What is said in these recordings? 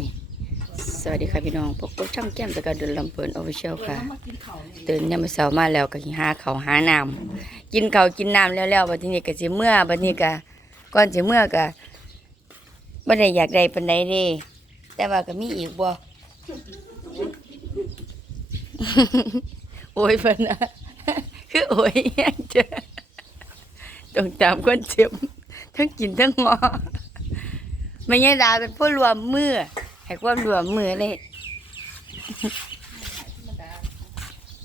นี่สวัสดีค่ะพี่น้องพบกับช่องแก้มตะการเดินลำเพลินออฟฟิเชียลค่ะตื่นยามมื้อเช้ามาแล้วก็หาเขาหาน้ำกินเขากินน้ำแล้วแล้วบัดนี้ก็สิเมื่อบัดนี้ก็ก่อนสิเมื่อก็บ่ได้อยากได้ปานใดเด้แต่ว่าก็มีอีกบ่โอ้ยเพิ่นนะคือโอ้ยยังเจอต้องตามคนเจ็บทั้งกินทั้งงอไม่ใช่ดาเป็นผู้รวมมือ ให้ความรวมมือเลย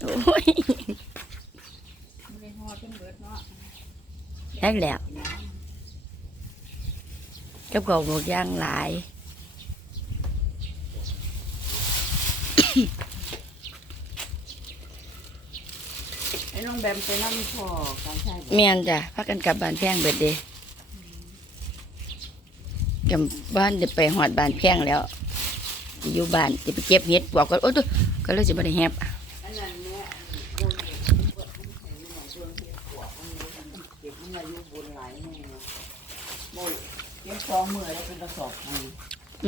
โอ้ยได้แล้วกับกบหมกย่างหลายไอ้น้องแบมไปนั่งพอการใช้เมียนจ้ะพักกันกลับบ้านแพงเบิดเดกลับบ้านจะไปหอดบ้านแพงแล้วสิ อยู่บ้านจะไปเก็บเห็ดบอกก็โอ้ยก็เลยจะไม่ได้แฮบ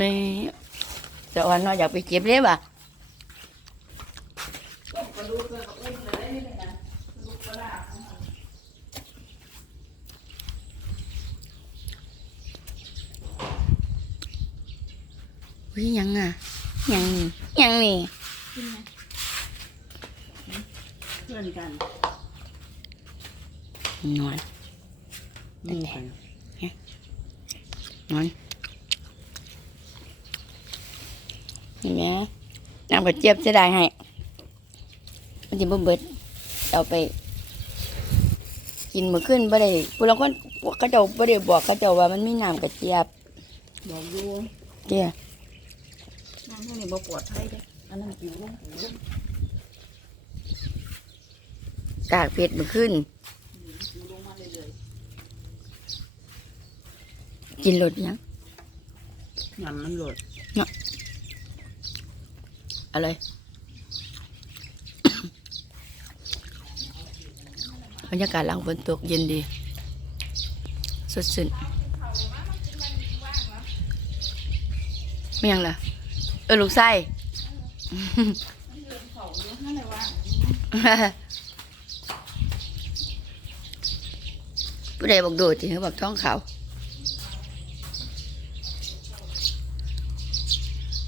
นี่จะวันน้อยอยากไปเก็บเลยบ่ะ กระดูกกระ อุ้มเลยนี่นะกระดูกกระลาวิยังอะยังนี่ยังนี่เพื่อนกันนอนนี่กันนอนนี่แม่น้ำกระเจี๊ยบจะได้ให้มันจะบ่เบิดเอาไป กินมื้อขึ้นบ่ได้ผู้ลางคนเขาเจ้าบ่ได้บอกเขาเจ้าว่ามันมีน้ำกระเจี๊ยบบอกอยู่เจ้า นั่งเท่านี้บ่ปวดไทยเด้อันนั้นกิวลงหูลงกากเผ็ดมื้อขึ้น กิวลงมาเรื่อยกินรสยัง ๆยำมันหลดอะไร บรรยากาศหลังฝนตกเย็นดี สดชื่นไม่ยังล่ะ เออลูกไส้ผู้ใดบอกโดดจริงเขาบอกท้องเขา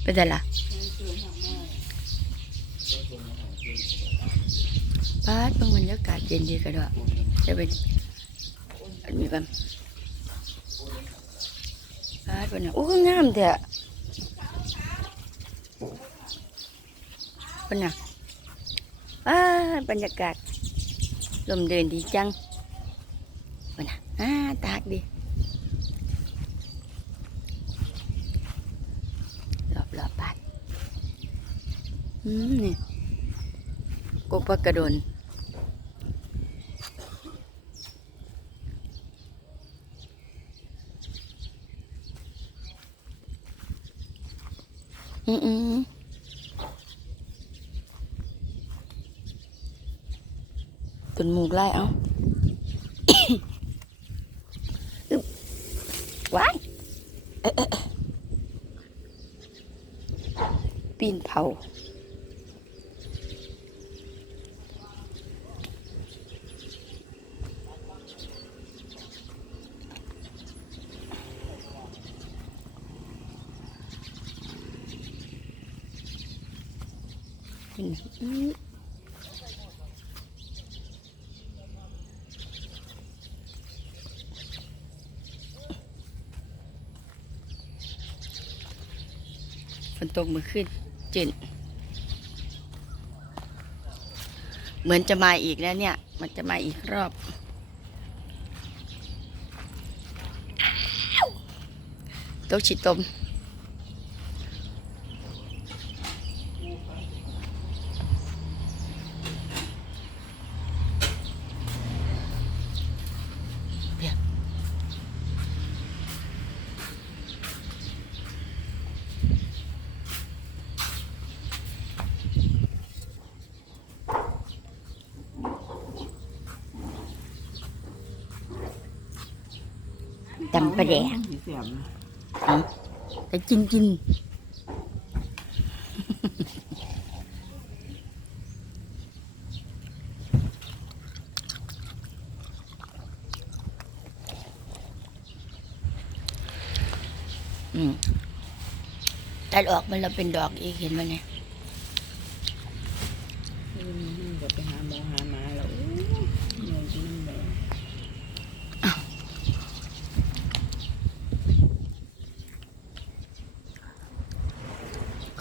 เป็นไงล่ะป้าเบิ่งบรรยากาศเย็นดีกันด้วยจะไปอันนี้กันป้าเป็นน่ะโอ้งามเถอะ เป็นน่ะป้าบรรยากาศลมเดินดีจังเป็นน่ะอ่าตากดีรอบรอบๆบ้านอืมนี่กกพักกระโดนอืมอืมูกไล่เอาว้ายปีนเผาอืม ฝนตกมือขึ้นจินเหมือนจะมาอีกแล้วเนี่ย มันจะมาอีกรอบตัวตกฉีดตม ตำประแดกแต่จริงจริงตัดออกมันเราเป็นดอกอีกเห็นไหมเนี่ย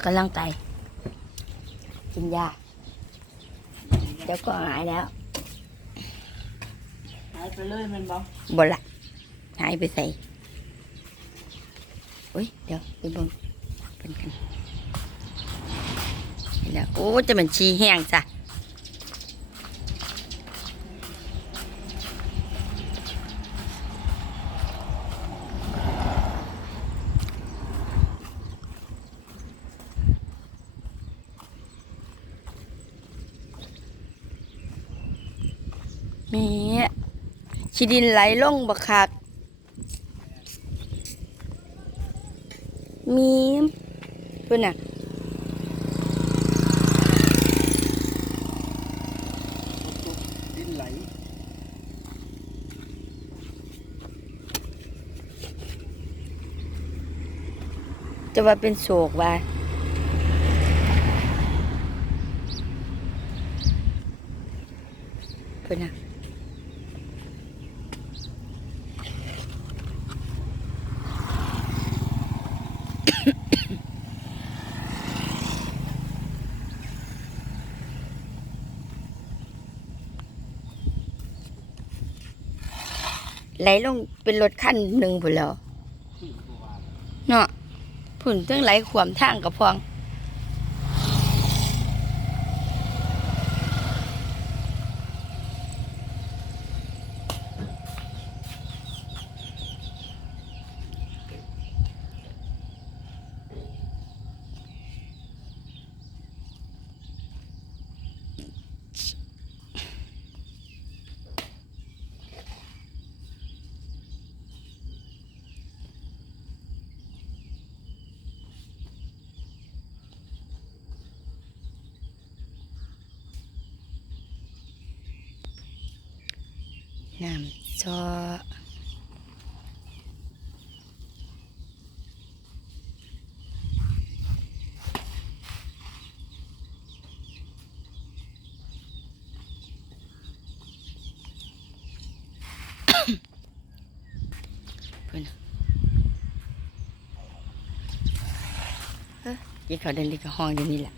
กำลังไตกินยาเดี๋ยวก็หายแล้วหายไปเลยแมันบอกบละหายไปใส่อุ้ยเดี๋ยวไปเบิ่งเป็นกันเห็นแล้วโอ้จะมันชีแห้งจ้ะ มีชีดินไหลลงบักคัก มีมเพื่อนน่ะดินไหลจะว่าเป็นโศกว่าเพื่อนน่ะ ไหลลงเป็นรถขั้นหนึ่งพุ่นแล้ว เนาะผุ่นตั้งไหลขวมทางกับพอง น้ำซอเพื่อนเฮ้ยยี่เขาเดินดีกับห้องเดี๋ยวนี้แหละ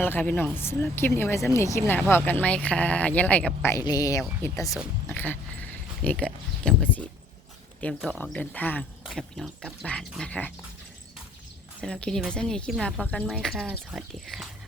เอาละค่ะพี่น้องสำหรับคลิปนี้ไว้สำหรับคลิปหน้าพอกันไหมค่ะยันไรกับไปแล้วพินตสมนะคะนี่ก็เกี่ยวกับสีเตรียมตัวออกเดินทางกับพี่น้องกลับบ้านนะคะสำหรับคลิปนี้ไว้สำหรับคลิปหน้าพอกันไหมค่ะ สวัสดีค่ะ